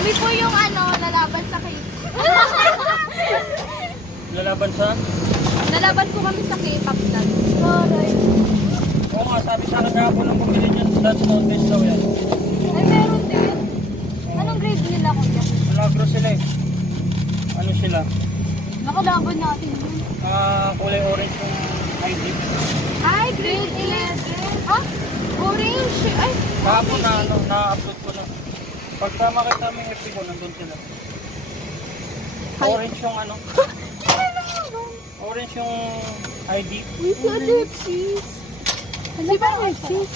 Kami po yung lalaban sa cake. Lalaban sa? Lalaban po kami sa K-pop dance. Alright. Oo nga, sabi sa akin kahapon ng bumili niyan, dance contest daw yan. Ay, meron din. Anong grade nila, kuya? Malagro sila eh. Ano sila? Nakalaban natin yun. Kulay orange yung ID. Ay, grade 11. Ah? Orange. Ay, Kahapon na-upload ko na. Pagka makita mo yung FB ko, nandun sila. Orange yung orange yung ID. Uy, si Alexis. Si ba Alexis?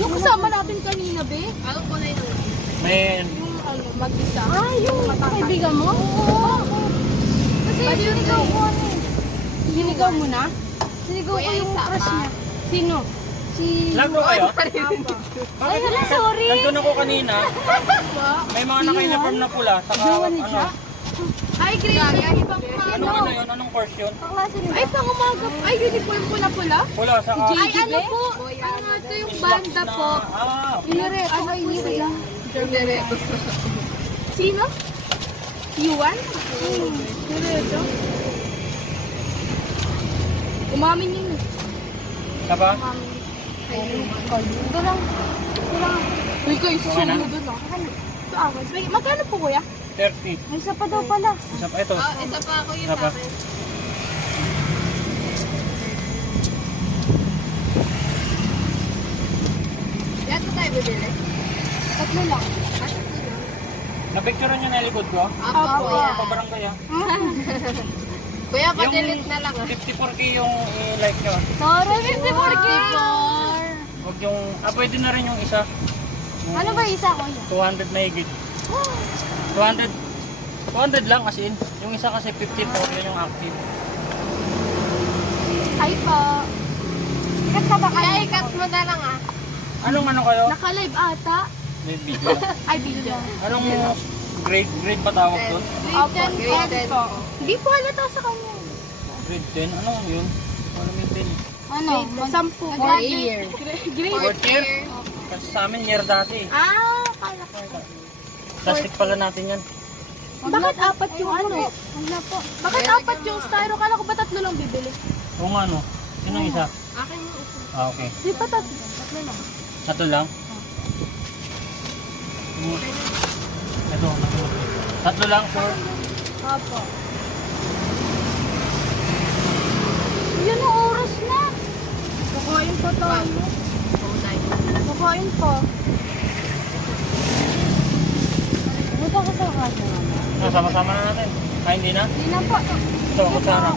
Yung kasama natin kanina, be? Ano po na yun? May Yung mag-isa. Ah, yung kaibigan mo? Oo. Kasi sinigaw ko Sinigaw mo na? Sinigaw ko yung crush niya. Sino? Si... Lagro kayo? Ay, hala, sorry. Nandun ako kanina. May mga naka-uniform na pula. Saka Ay, grade 8. Ibang ano yun? Anong course yun? Ay, pang-umaga. Ay, uniform pula-pula. Pula, saka... Ay, ano po? Ano ito yung banda po? Inireto. Ano inireto? Inireto. Sino? Yuan? Inireto. Umamin yun. Saba? Ito lang. Uy, kayo, susunod doon ah. Magkano po, kuya? 30. May isa pa daw pala. Isa pa ito. Isa pa ako yun Isa pa. sa akin. Yan po tayo bibili? Tatlo lang. Na-picture niyo na likod ko? Opo. Pabarangay ah. Kuya, pa-delete na lang ah. 54K yung i-like nyo. Sorry, 54K! Huwag yung... pwede na rin yung isa. Ano ba isa, kuya? 200 na higit. 200 lang as in. Yung isa kasi 54, yun yung active. Hi po. Ikat ka ba kayo? Kaya ikat mo na lang ah. Anong kayo? Naka-live ata. May video. Ay, video. Anong grade pa tawag doon? Grade 10 po. Hindi po halata sa kanya. Grade 10? Anong yun? Wala may 10. Ano? 10. Grade year. Grade Fourth year? Kasi sa amin year dati. Ah, kala ko. Plastic pala natin yan. Bakit apat yung ano? Wala po. Bakit apat yung styro? Kala ko ba tatlo lang bibili? Oo nga no. Sino ang isa? Akin yung isa. Okay. Di pa tatlo. Tatlo lang. Ito lang? Ito. Tatlo lang, sure. Apo. Yun ang oras na. Kakain pa tayo. Kakain pa. Buta ka sa kanya. Sama-sama na natin. Hindi na? Hindi na po. Ito, kutsara.